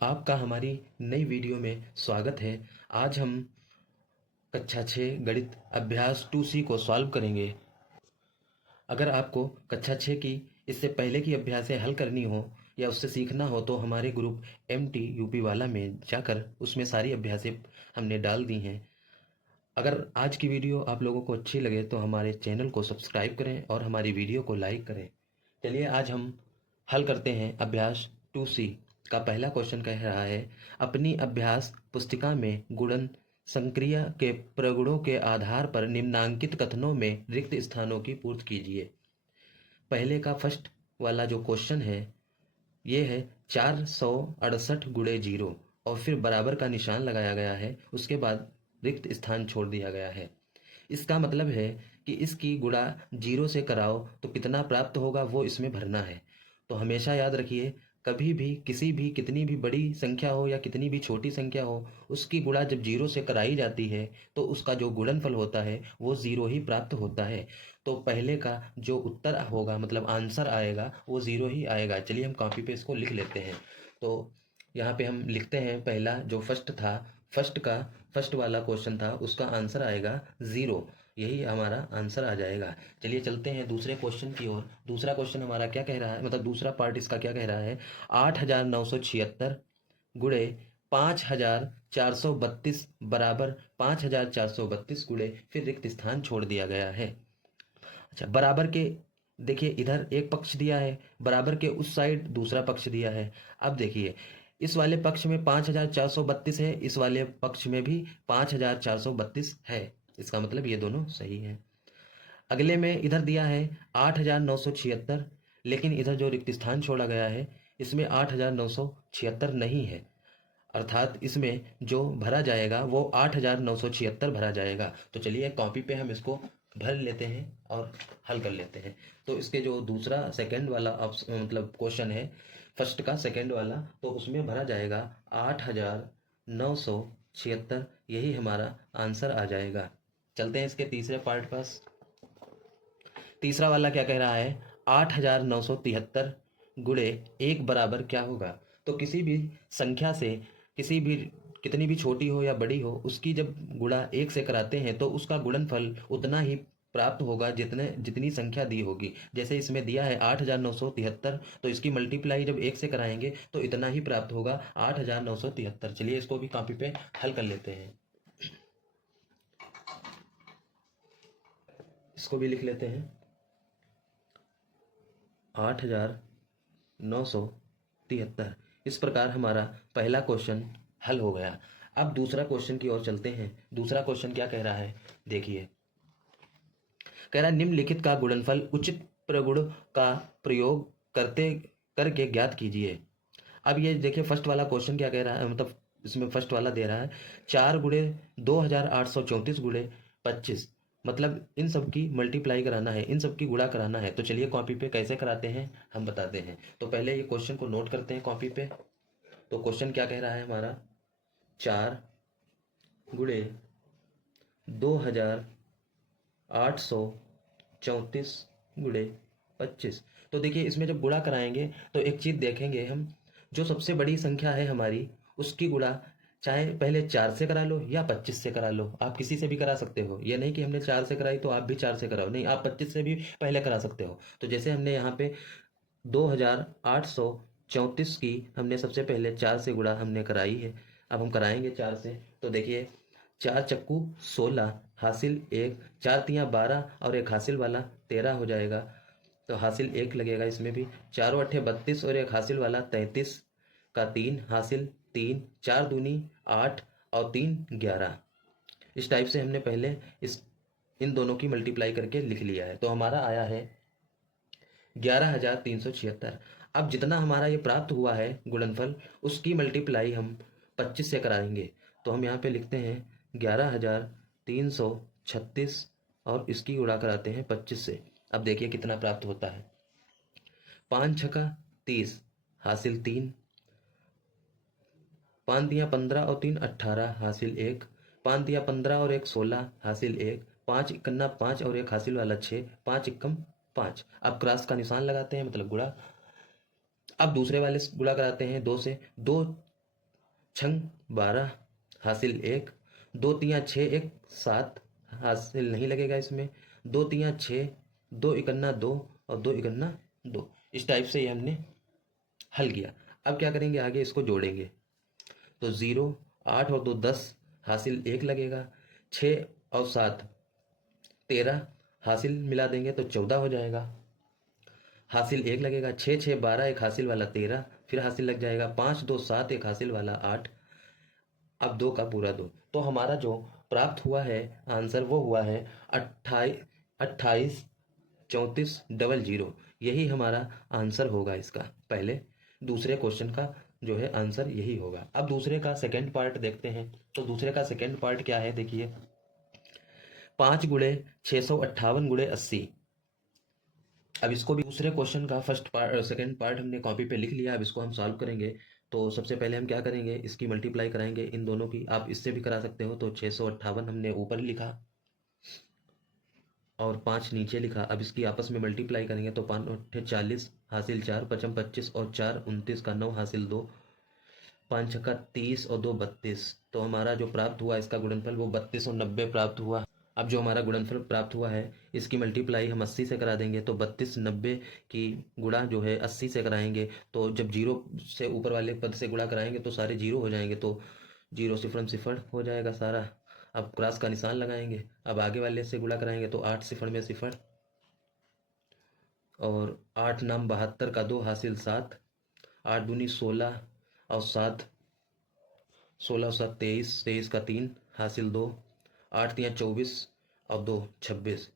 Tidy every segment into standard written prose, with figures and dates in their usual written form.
आपका हमारी नई वीडियो में स्वागत है। आज हम कक्षा 6 गणित अभ्यास 2C को सॉल्व करेंगे। अगर आपको कक्षा 6 की इससे पहले की अभ्यासें हल करनी हो या उससे सीखना हो तो हमारे ग्रुप MT UP वाला में जाकर उसमें सारी अभ्यासें हमने डाल दी हैं। अगर आज की वीडियो आप लोगों को अच्छी लगे तो हमारे चैनल को सब्सक्राइब करें और हमारी वीडियो को लाइक करें। चलिए आज हम हल करते हैं अभ्यास 2C का। पहला क्वेश्चन कह रहा है, अपनी अभ्यास पुस्तिका में गुणन संक्रिया के प्रगुणों के आधार पर निम्नांकित कथनों में रिक्त स्थानों की पूर्ति कीजिए। पहले का फर्स्ट वाला जो क्वेश्चन है ये है 468 गुणे 0 और फिर बराबर का निशान लगाया गया है, उसके बाद रिक्त स्थान छोड़ दिया गया है। इसका मतलब है कि इसकी गुणा 0 से कराओ तो कितना प्राप्त होगा वो इसमें भरना है। तो हमेशा याद रखिए, कभी भी किसी भी कितनी भी बड़ी संख्या हो या कितनी भी छोटी संख्या हो, उसकी गुणा जब 0 से कराई जाती है तो उसका जो गुणनफल होता है वो 0 ही प्राप्त होता है। तो पहले का जो उत्तर होगा मतलब आंसर आएगा वो 0 ही आएगा। चलिए हम कॉपी पे इसको लिख लेते हैं। तो यहाँ पे हम लिखते हैं, पहला जो फर्स्ट था, फर्स्ट वाला क्वेश्चन था, उसका आंसर आएगा 0। यही हमारा आंसर आ जाएगा। चलिए चलते हैं दूसरे क्वेश्चन की ओर। दूसरा क्वेश्चन हमारा क्या कह रहा है, मतलब दूसरा पार्ट इसका क्या कह रहा है, 8,976 गुणे 5,432 बराबर 5,432 गुणे फिर रिक्त स्थान छोड़ दिया गया है। अच्छा, बराबर के देखिए इधर एक पक्ष दिया है, बराबर के उस साइड दूसरा पक्ष दिया है। अब देखिए इस वाले पक्ष में 5,432 है, इस वाले पक्ष में भी 5,432 है। इसका मतलब ये दोनों सही है। अगले में इधर दिया है 8,976, लेकिन इधर जो रिक्त स्थान छोड़ा गया है इसमें 8,976 नहीं है, अर्थात इसमें जो भरा जाएगा वो 8,976 भरा जाएगा। तो चलिए कॉपी पे हम इसको भर लेते हैं और हल कर लेते हैं। तो इसके जो दूसरा सेकंड वाला मतलब क्वेश्चन है, फर्स्ट का सेकंड वाला, तो उसमें भरा जाएगा 8,976, यही हमारा आंसर आ जाएगा। चलते हैं इसके तीसरे पार्ट पास। तीसरा वाला क्या कह रहा है, 8,973 गुणे 1 बराबर क्या होगा। तो किसी भी संख्या से, किसी भी कितनी भी छोटी हो या बड़ी हो, उसकी जब गुणा 1 से कराते हैं तो उसका गुणनफल उतना ही प्राप्त होगा जितनी संख्या दी होगी। जैसे इसमें दिया है 8,973, तो इसकी मल्टीप्लाई जब 1 से कराएंगे तो इतना ही प्राप्त होगा, 8,973। चलिए इसको भी कॉपी पे हल कर लेते हैं। इसको भी लिख लेते हैं, 8,973। इस प्रकार हमारा पहला क्वेश्चन हल हो गया। अब दूसरा क्वेश्चन की ओर चलते हैं। दूसरा क्वेश्चन क्या कह रहा है, देखिए कह रहा है निम्नलिखित का गुणनफल उचित प्रगुण का प्रयोग करते करके ज्ञात कीजिए। अब ये देखिए फर्स्ट वाला क्वेश्चन क्या कह रहा है, मतलब इसमें फर्स्ट वाला दे रहा है 4 गुणे 2,834 गुणे 25, मतलब इन सब की मल्टीप्लाई कराना है, इन सब की गुणा कराना है। तो चलिए कॉपी पे कैसे कराते हैं हम बताते हैं। तो पहले ये क्वेश्चन को नोट करते हैं कॉपी पे। तो क्वेश्चन क्या कह रहा है हमारा, 4 गुणे 2,834 गुणे 25। तो देखिए इसमें जब गुणा कराएंगे तो एक चीज़ देखेंगे हम, जो सबसे बड़ी संख्या है हमारी उसकी गुणा चाहे पहले 4 से करा लो या 25 से करा लो, आप किसी से भी करा सकते हो। ये नहीं कि हमने 4 से कराई तो आप भी 4 से कराओ, नहीं, आप 25 से भी पहले करा सकते हो। तो जैसे हमने यहाँ पे 2,834 की हमने सबसे पहले 4 से गुणा हमने कराई है, अब हम कराएंगे 4 से। तो देखिए 4 चक्कू 16 हासिल 1, 4 तियाँ 12 और एक हासिल वाला 13 हो जाएगा। तो हासिल 1 लगेगा इसमें भी, 4 अट्ठे 32 और एक हासिल वाला 33 का 3 हासिल 3, 4 दूनी 8 और 3 11। इस टाइप से हमने पहले इन दोनों की मल्टीप्लाई करके लिख लिया है। तो हमारा आया है 11,376। अब जितना हमारा ये प्राप्त हुआ है गुणनफल, उसकी मल्टीप्लाई हम 25 से कराएंगे। तो हम यहाँ पे लिखते हैं 11,336 और इसकी गुणा कराते हैं 25 से। अब देखिए कितना प्राप्त होता है, 5 छका 30 हासिल 3, 5 दिया 15 और 3 18 हासिल 1, 5 दिया 15 और 1 16 हासिल 1, 5 इक्कन्ना 5 और एक हासिल वाला 6, 5 इक्कम 5। अब क्रॉस का निशान लगाते हैं मतलब गुणा। अब दूसरे वाले से गुणा कराते हैं 2 से, 2 छंग 12 हासिल 1, 2 तियाँ 6 1 7 हासिल नहीं लगेगा इसमें, 2 तियाँ 6, 2 इकन्ना 2 और 2 इकन्ना 2। इस टाइप से ये हमने हल किया। अब क्या करेंगे, आगे इसको जोड़ेंगे। तो 0 8 और 2 10 हासिल 1 लगेगा, 6 और 7 13 हासिल मिला देंगे तो 14 हो जाएगा, हासिल 1 लगेगा, 6 6 12 एक हासिल वाला 13 फिर हासिल लग जाएगा, 5 2 7 एक हासिल वाला 8, अब 2 का पूरा 2। तो हमारा जो प्राप्त हुआ है आंसर वो हुआ है 28 34 00। यही हमारा आंसर होगा इसका। पहले दूसरे क्वेश्चन का जो है आंसर यही होगा। अब दूसरे का सेकंड पार्ट देखते हैं। तो दूसरे का सेकंड पार्ट क्या है, देखिए 5 गुणे 658 गुणे 80। अब इसको भी दूसरे क्वेश्चन का फर्स्ट पार्ट सेकंड पार्ट हमने कॉपी पे लिख लिया। अब इसको हम सॉल्व करेंगे। तो सबसे पहले हम क्या करेंगे, इसकी मल्टीप्लाई कराएंगे इन दोनों की। आप इससे भी करा सकते हो। तो 658 हमने ऊपर लिखा और 5 नीचे लिखा। अब इसकी आपस में मल्टीप्लाई करेंगे तो 5 8 40 हासिल 4, 5 25 और 4 29 का 9 हासिल 2, 5 छक्का 30 और 2 32। तो हमारा जो प्राप्त हुआ इसका गुणनफल वो 32 और 90 प्राप्त हुआ। अब जो हमारा गुणनफल प्राप्त हुआ है इसकी मल्टीप्लाई हम 80 से करा देंगे। तो 32 90 की गुणा जो है 80 से कराएंगे। तो जब जीरो से ऊपर वाले पद से गुणा कराएंगे तो सारे जीरो हो जाएंगे। तो जीरो सिफर सिफर हो जाएगा सारा। अब क्रॉस का निशान लगाएंगे। अब आगे वाले से गुणा कराएंगे तो 8 सिफर में सिफर और 8 नाम 72 का 2 हासिल 7, 8 दूनी 16 और 7 16 और 7 23, 23 का 3 हासिल 2, 8 तियाँ 24 और 2 26।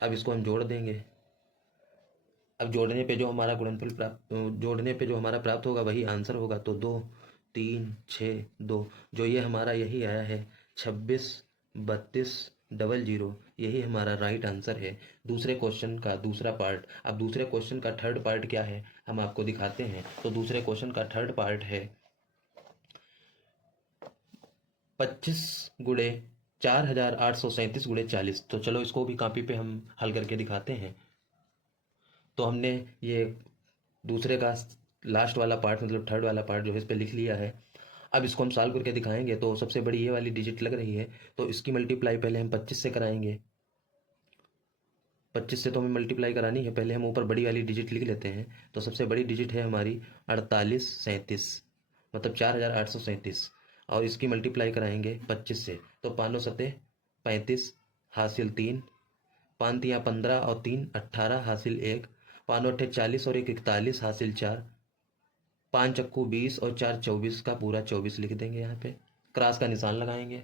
अब इसको हम जोड़ देंगे। अब जोड़ने पे जो हमारा गुणनफल प्राप्त जोड़ने पे जो हमारा प्राप्त होगा वही आंसर होगा। तो 2 3 6 2 जो ये हमारा यही आया है 26 32 00। यही हमारा राइट आंसर है दूसरे क्वेश्चन का दूसरा पार्ट। अब दूसरे क्वेश्चन का थर्ड पार्ट क्या है हम आपको दिखाते हैं। तो दूसरे क्वेश्चन का थर्ड पार्ट है 25 गुणे 4837 गुणे 40। तो चलो इसको भी कॉपी पे हम हल करके दिखाते हैं। तो हमने ये दूसरे का लास्ट वाला पार्ट मतलब थर्ड वाला पार्ट जो है इस पे लिख लिया है। अब इसको हम सॉल्व करके दिखाएंगे। तो सबसे बड़ी ये वाली डिजिट लग रही है तो इसकी मल्टीप्लाई पहले हम 25 से कराएंगे। 25 से तो हमें मल्टीप्लाई करानी है, पहले हम ऊपर बड़ी वाली डिजिट लिख लेते हैं। तो सबसे बड़ी डिजिट है हमारी 4837 मतलब 4837 और इसकी मल्टीप्लाई कराएंगे 25 से। तो 5 सतह 35 हासिल 3, 5 तियाँ 15 और 3 18 हासिल 1, 5 अट्ठे 40 और 1 41 हासिल 4, 5 चक्कू 20 और 4 24 का पूरा 24 लिख देंगे। यहाँ पे क्रॉस का निशान लगाएंगे।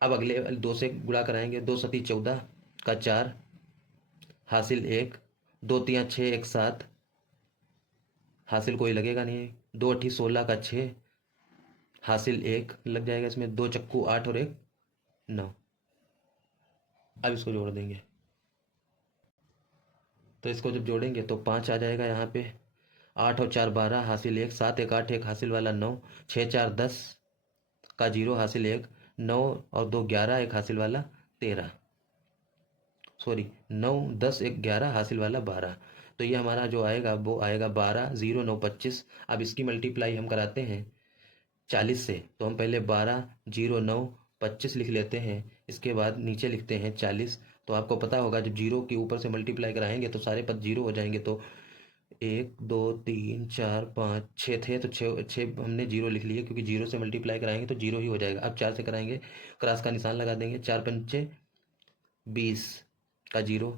अब अगले 2 से गुणा कराएंगे। 2 सती 14 का 4 हासिल 1, 2 तियाँ 6 1 7 हासिल कोई लगेगा नहीं, 2 अट्ठी 16 का 6 हासिल 1 लग जाएगा इसमें, 2 चक्कू 8 और 1 9। अब इसको जोड़ देंगे। तो इसको जब जोड़ेंगे तो 5 आ जाएगा यहाँ पे, 8 और 4 12 हासिल 1, 7 1 8 एक हासिल वाला 9, 6 4 10 का 0 हासिल 1, 9 और 2 11 एक हासिल वाला 13, सॉरी 9 10 1 11 हासिल वाला 12। तो ये हमारा जो आएगा वो आएगा 12 0 9 25। अब इसकी मल्टीप्लाई हम कराते हैं 40 से। तो हम पहले 12 0 9 25 लिख लेते हैं, इसके बाद नीचे लिखते हैं 40। तो आपको पता होगा जब जीरो के ऊपर से मल्टीप्लाई कराएंगे तो सारे पद जीरो हो जाएंगे। तो 1 2 3 4 5 6 थे तो 6 हमने जीरो लिख लिए क्योंकि जीरो से मल्टीप्लाई कराएंगे तो जीरो ही हो जाएगा। अब 4 से कराएंगे, क्रॉस का निशान लगा देंगे, 4 पंचे 20 का 0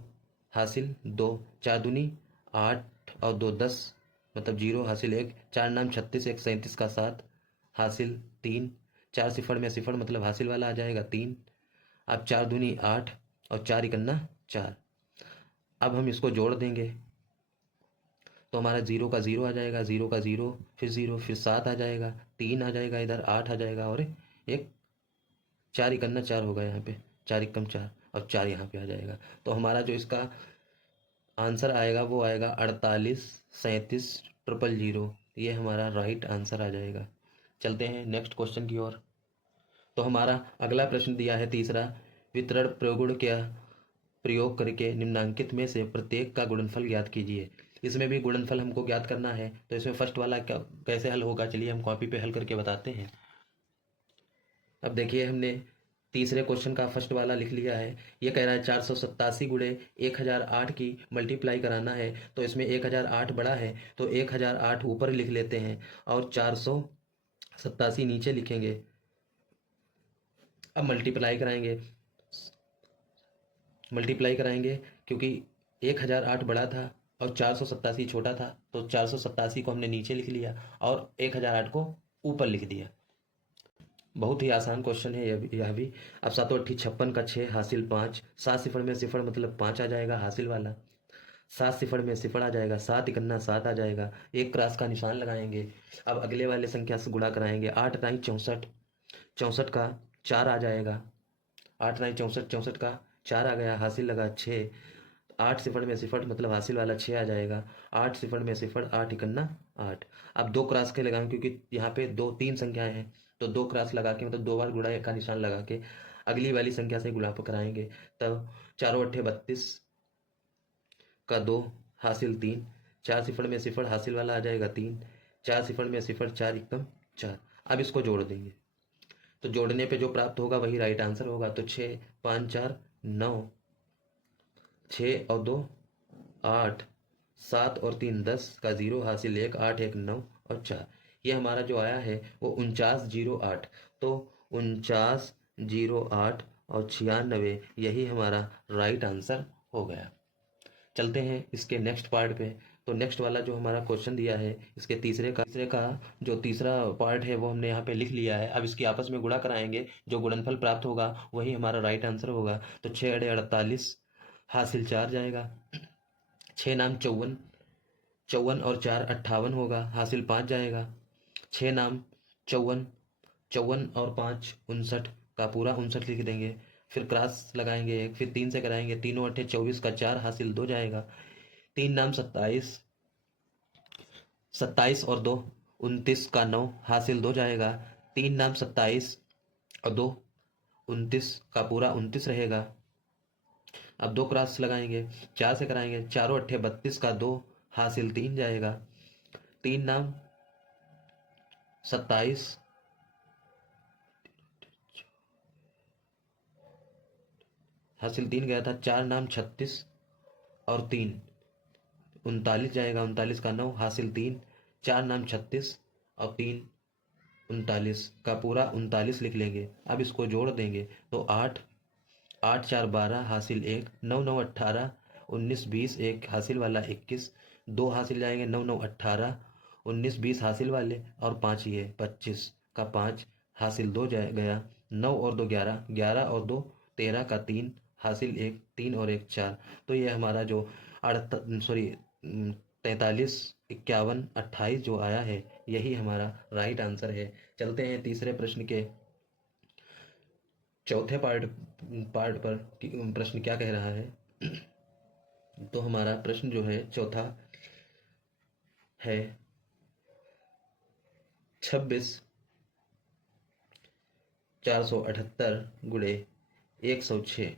हासिल 2, 4 दूनी 8 और 2 10 मतलब 0 हासिल 1, 4 नाम 36 1 37 का 7 हासिल 3, 4 सिफर में सिफर मतलब हासिल वाला आ जाएगा 3। अब 4 दूनी 8 और 4 इकन्ना 4। अब हम इसको जोड़ देंगे तो हमारा 0 का 0 आ जाएगा, 0 का 0 फिर 7 आ जाएगा, 3 आ जाएगा, इधर 8 आ जाएगा और एक 4 इकन्ना 4 होगा यहाँ पे, 4 इक्कम 4 और 4 यहाँ पे आ जाएगा। तो हमारा जो इसका आंसर आएगा वो आएगा 48 37 000। ये हमारा राइट आंसर आ जाएगा। चलते हैं नेक्स्ट क्वेश्चन की ओर। तो हमारा अगला प्रश्न दिया है तीसरा, वितरण प्रगुण का प्रयोग करके निम्नांकित में से प्रत्येक का गुणनफल ज्ञात कीजिए। इसमें भी गुणनफल हमको ज्ञात करना है। तो इसमें फर्स्ट वाला क्या कैसे हल होगा, चलिए हम कॉपी पे हल करके बताते हैं। अब देखिए हमने तीसरे क्वेश्चन का फर्स्ट वाला लिख लिया है। ये कह रहा है 487 गुणे 1008 की मल्टीप्लाई कराना है। तो इसमें 1008 बड़ा है तो 1008 ऊपर लिख लेते हैं और 487 नीचे लिखेंगे। अब मल्टीप्लाई कराएंगे क्योंकि 1008 बड़ा था और 487 छोटा था, तो 487 को हमने नीचे लिख लिया और 1008 को ऊपर लिख दिया। बहुत ही आसान क्वेश्चन है यह भी। अब 7×8 = 56 का 6 हासिल 5, 7 सिफर में सिफर मतलब 5 आ जाएगा हासिल वाला। 7 सिफर में सिफर आ जाएगा, 7×1 = 7 आ जाएगा। एक क्रॉस का निशान लगाएंगे। अब अगले वाले संख्या से गुणा कराएंगे। 8×9 = 64, 64 का 4 आ जाएगा। 8×9 = 64, 64 का 4 आ गया, हासिल लगा 6। 8 सिफर में सिफर मतलब हासिल वाला 6 आ जाएगा। 8 सिफर में सिफर, 8×1 = 8। अब दो क्रॉस के लगाएं क्योंकि यहाँ पे दो तीन संख्याएं हैं, तो दो क्रॉस लगा के मतलब 2 बार गुणा का निशान लगा के अगली वाली संख्या से गुणा कराएंगे। तब 4×8 = 32 का 2 हासिल 3। 4 सिफर में सिफर हासिल वाला आ जाएगा 3। 4 सिफर में सिफर, 4×4। अब इसको जोड़ देंगे तो जोड़ने पे जो प्राप्त होगा वही राइट आंसर होगा। तो 6, 5, 4, 9, 6 और 2 8, 7 और 3 10 का 0 हासिल 1, 8 1 9 और 4। ये हमारा जो आया है वो 4908। तो 4908 और 96 यही हमारा राइट आंसर हो गया। चलते हैं इसके नेक्स्ट पार्ट पे। तो नेक्स्ट वाला जो हमारा क्वेश्चन दिया है इसके तीसरे का जो तीसरा पार्ट है वो हमने यहाँ पे लिख लिया है। अब इसकी आपस में गुणा कराएंगे, जो गुणनफल प्राप्त होगा वही हमारा राइट आंसर होगा। तो 6×48 हासिल 4 जाएगा। 6 नाम 54, 54 और 4 58 होगा, हासिल 5 जाएगा। 6 नाम 54, 54 और 5 59 का पूरा 59 लिख देंगे। फिर क्रॉस लगाएंगे एक, फिर 3 से कराएंगे। 3×8 = 24 का 4 हासिल 2 जाएगा। 3 नाम 27, 27 और 2 29 का 9 हासिल 2 जाएगा। 3 नाम 27 और 2 29 का पूरा 29 रहेगा। अब दो क्रॉस लगाएंगे, 4 से कराएंगे। 4×8 = 32 का 2 हासिल 3 जाएगा। 3 नाम 27 हासिल 3 गया था। 4 नाम 36 और 3 39 जाएगा। 39 का 9 हासिल 3। 4 नाम 36 और 3 39 का पूरा 39 लिख लेंगे। अब इसको जोड़ देंगे तो 8, 8 4 12 हासिल 1, 9 9 18, 19 20 1 हासिल वाला 21, 2 हासिल जाएंगे। 9 9 18, 19 20 हासिल वाले और 5 ये 25 का 5 हासिल 2 गया। 9 और 2 11, 11 और 2 13 का 3 हासिल 1, 3 और 1 4। तो ये हमारा जो 43 51 28 जो आया है यही हमारा राइट आंसर है। चलते हैं तीसरे प्रश्न के चौथे पार्ट पर प्रश्न क्या कह रहा है। तो हमारा प्रश्न जो है चौथा है 26 478 गुणे 106।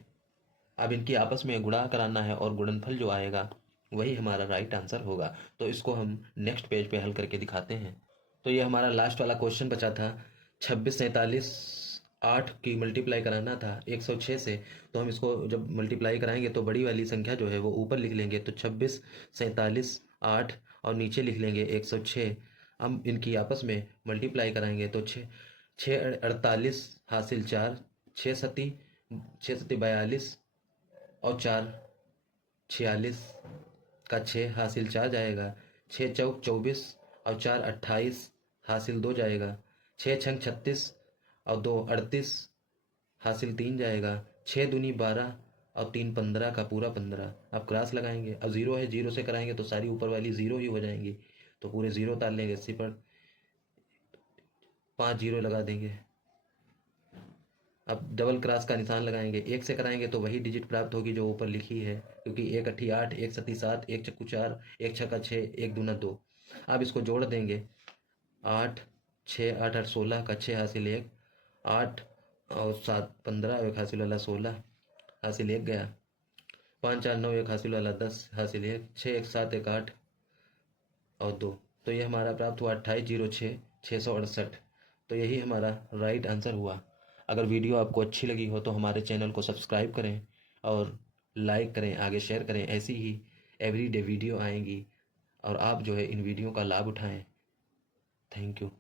अब इनकी आपस में गुणा कराना है और गुणनफल जो आएगा वही हमारा राइट आंसर होगा। तो इसको हम नेक्स्ट पेज पे हल करके दिखाते हैं। तो ये हमारा लास्ट वाला क्वेश्चन बचा था। 26 47 8 की मल्टीप्लाई कराना था 106 से। तो हम इसको जब मल्टीप्लाई कराएंगे तो बड़ी वाली संख्या जो है वो ऊपर लिख लेंगे। तो 26 47 8 और नीचे लिख लेंगे 106। हम इनकी आपस में मल्टीप्लाई कराएंगे तो 6×48 हासिल 4, 6×7 42 और 4 46 का 6 हासिल 4 जाएगा। 6×4 24 और 4 28 हासिल 2 जाएगा। 6×6 36 और 2 38 हासिल 3 जाएगा। 6×2 12 और 3 15 का पूरा 15। अब क्रॉस लगाएंगे। अब 0 है, 0 से कराएंगे तो सारी ऊपर वाली 0 ही हो जाएंगी, तो पूरे 0 उतार लेंगे। 80 पर 5 0 लगा देंगे। अब डबल क्रॉस का निशान लगाएंगे। 1 से कराएंगे तो वही डिजिट प्राप्त होगी जो ऊपर लिखी है, क्योंकि 1×8 8, 1×7 7, 1×4 4, 1×6 6, 1×2 2। अब इसको जोड़ देंगे। 8 6 8 8 16 का 6 हासिल 1, 8 और 7 15 1 हासिल वाला 16 हासिल 1 गया। 5 4 9 1 हासिल वाला 10 हासिल 1, 6 1 7 1 8 और 2। तो ये हमारा प्राप्त हुआ 2806,668। तो यही हमारा राइट आंसर हुआ। अगर वीडियो आपको अच्छी लगी हो तो हमारे चैनल को सब्सक्राइब करें और लाइक करें, आगे शेयर करें। ऐसी ही एवरीडे वीडियो आएंगी और आप जो है इन वीडियो का लाभ उठाएं। Thank you.